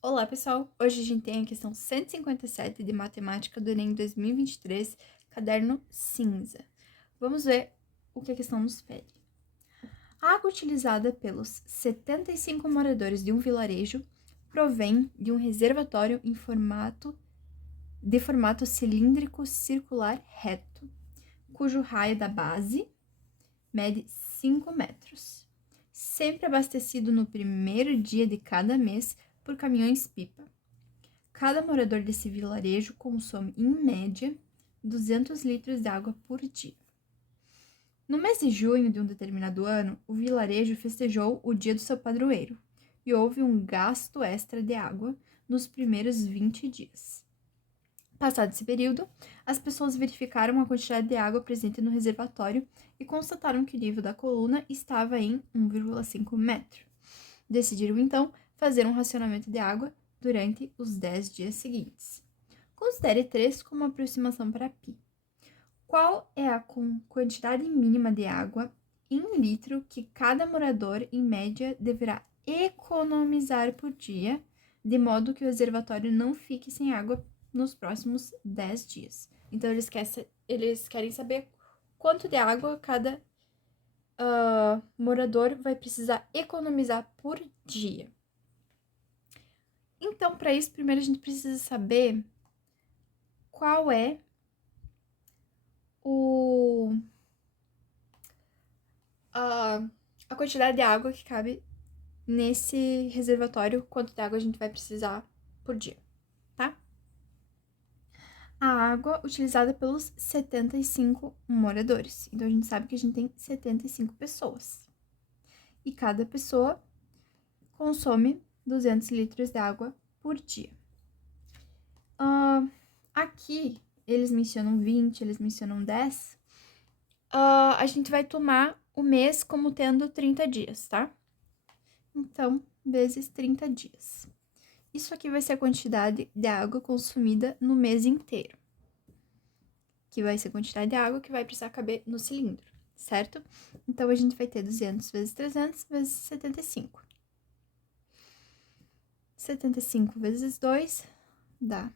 Olá, pessoal! Hoje a gente tem a questão 157 de Matemática do Enem 2023, caderno cinza. Vamos ver o que a questão nos pede. A água utilizada pelos 75 moradores de um vilarejo provém de um reservatório de formato cilíndrico circular reto, cujo raio da base mede 5 metros, sempre abastecido no primeiro dia de cada mês por caminhões-pipa. Cada morador desse vilarejo consome, em média, 200 litros de água por dia. No mês de junho de um determinado ano, o vilarejo festejou o dia do seu padroeiro e houve um gasto extra de água nos primeiros 20 dias. Passado esse período, as pessoas verificaram a quantidade de água presente no reservatório e constataram que o nível da coluna estava em 1,5 metro. Decidiram, então, fazer um racionamento de água durante os 10 dias seguintes. Considere 3 como aproximação para π. Qual é a quantidade mínima de água em litro que cada morador, em média, deverá economizar por dia, de modo que o reservatório não fique sem água nos próximos 10 dias? Então, eles querem saber quanto de água cada morador vai precisar economizar por dia. Então, para isso, primeiro a gente precisa saber qual é a quantidade de água que cabe nesse reservatório, quanto de água a gente vai precisar por dia, tá? A água utilizada pelos 75 moradores. Então, a gente sabe que a gente tem 75 pessoas. E cada pessoa consome 200 litros de água por dia. Aqui, eles mencionam 20, eles mencionam 10. A gente vai tomar o mês como tendo 30 dias, tá? Então, vezes 30 dias. Isso aqui vai ser a quantidade de água consumida no mês inteiro. Que vai ser a quantidade de água que vai precisar caber no cilindro, certo? Então, a gente vai ter 200 vezes 300 vezes 75. 75 vezes 2 dá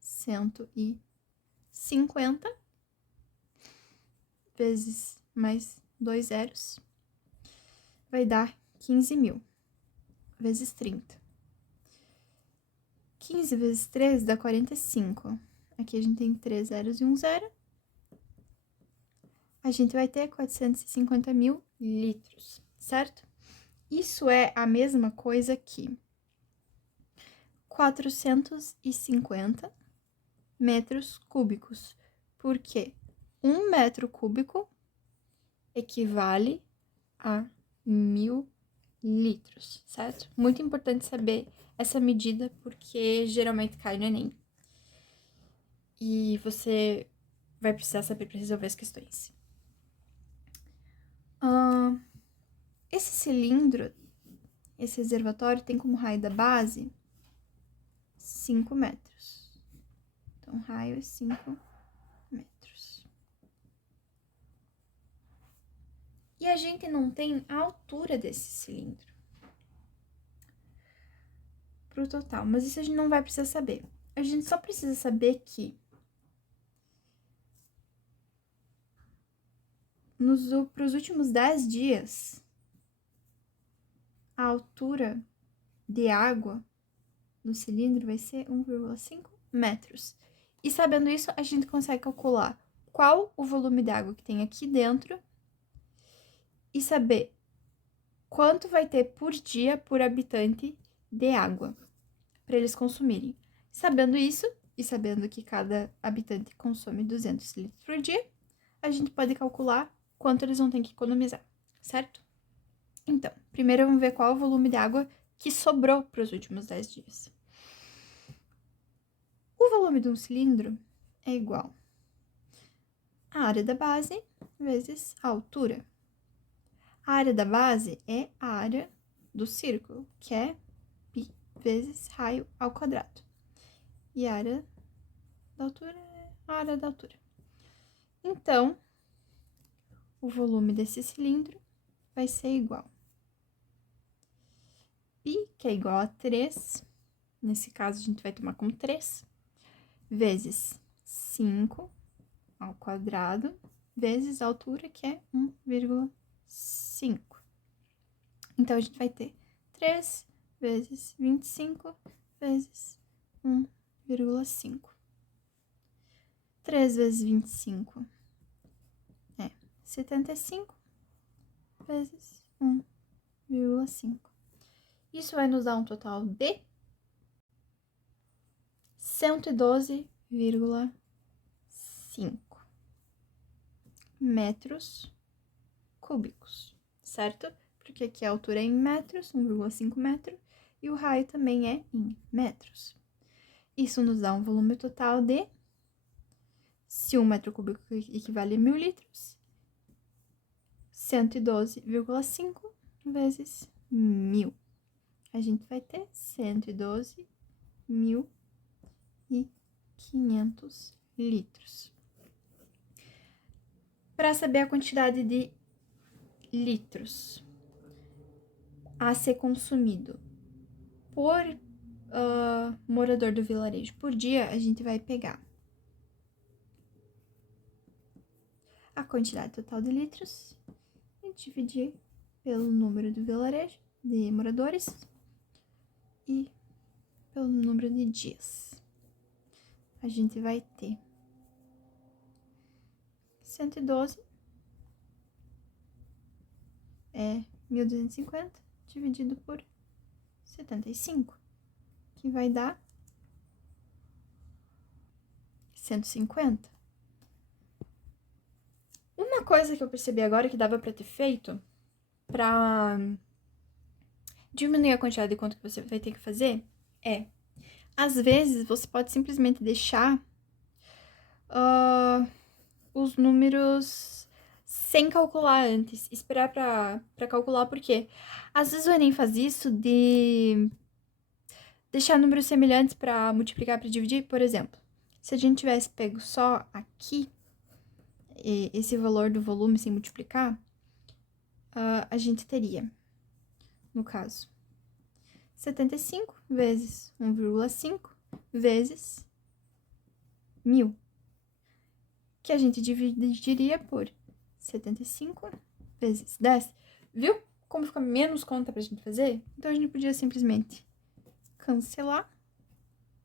150 vezes mais 2 zeros vai dar 15.000 vezes 30. 15 vezes 3 dá 45. Aqui a gente tem 3 zeros e 1 zero. A gente vai ter 450.000 litros, certo? Isso é a mesma coisa que 450 metros cúbicos, porque 1 metro cúbico equivale a 1.000 litros, certo? Muito importante saber essa medida, porque geralmente cai no Enem. E você vai precisar saber para resolver as questões. Esse cilindro, esse reservatório, tem como raio da base 5 metros. Então, o raio é 5 metros. E a gente não tem a altura desse cilindro para o total, mas isso a gente não vai precisar saber. A gente só precisa saber que para os últimos 10 dias, a altura de água no cilindro vai ser 1,5 metros. E sabendo isso, a gente consegue calcular qual o volume de água que tem aqui dentro e saber quanto vai ter por dia por habitante de água para eles consumirem. Sabendo isso, e sabendo que cada habitante consome 200 litros por dia, a gente pode calcular quanto eles vão ter que economizar, certo? Então, primeiro vamos ver qual é o volume de água que sobrou para os últimos 10 dias. O volume de um cilindro é igual a área da base vezes a altura. A área da base é a área do círculo, que é π vezes raio ao quadrado. E a área da altura é a área da altura. Então, o volume desse cilindro vai ser igual π, que é igual a 3, nesse caso a gente vai tomar como 3, vezes 5 ao quadrado, vezes a altura, que é 1,5. Então, a gente vai ter 3 vezes 25 vezes 1,5. 3 vezes 25 é 75 vezes 1,5. Isso vai nos dar um total de 112,5 metros cúbicos, certo? Porque aqui a altura é em metros, 1,5 metro, e o raio também é em metros. Isso nos dá um volume total de, se 1 metro cúbico equivale a 1.000 litros, 112,5 vezes 1.000. A gente vai ter 112.500 litros. Para saber a quantidade de litros a ser consumido por morador do vilarejo por dia, a gente vai pegar a quantidade total de litros e dividir pelo número do vilarejo de moradores e pelo número de dias. A gente vai ter 112 é 1.250 dividido por 75, que vai dar 150. Uma coisa que eu percebi agora que dava para ter feito para diminuir a quantidade de conta que você vai ter que fazer é, às vezes, você pode simplesmente deixar os números sem calcular antes, esperar para calcular, porque às vezes o Enem faz isso de deixar números semelhantes para multiplicar, para dividir. Por exemplo, se a gente tivesse pego só aqui esse valor do volume sem multiplicar, a gente teria, no caso, 75 vezes 1,5 vezes 1.000, que a gente dividiria por 75 vezes 10. Viu como fica menos conta pra gente fazer? Então, a gente podia simplesmente cancelar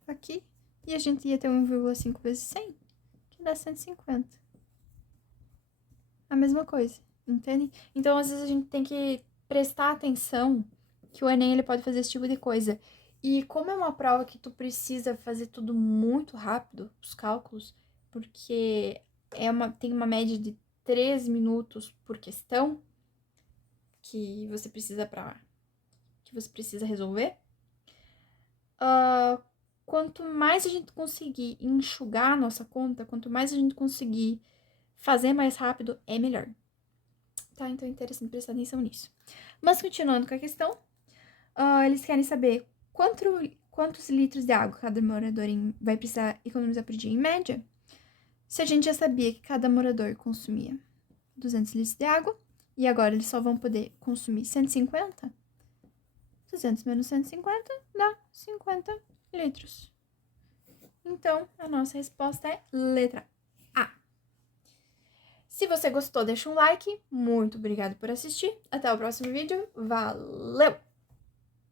aqui e a gente ia ter 1,5 vezes 100, que dá 150. A mesma coisa, entende? Então, às vezes, a gente tem que prestar atenção que o Enem ele pode fazer esse tipo de coisa. E como é uma prova que tu precisa fazer tudo muito rápido, os cálculos, porque tem uma média de 3 minutos por questão que você precisa resolver. Quanto mais a gente conseguir enxugar a nossa conta, quanto mais a gente conseguir fazer mais rápido, é melhor. Tá? Então é interessante prestar atenção nisso. Mas continuando com a questão, eles querem saber quantos litros de água cada morador vai precisar economizar por dia em média. Se a gente já sabia que cada morador consumia 200 litros de água, e agora eles só vão poder consumir 150, 200 menos 150 dá 50 litros. Então, a nossa resposta é letra A. Se você gostou, deixa um like. Muito obrigada por assistir. Até o próximo vídeo. Valeu!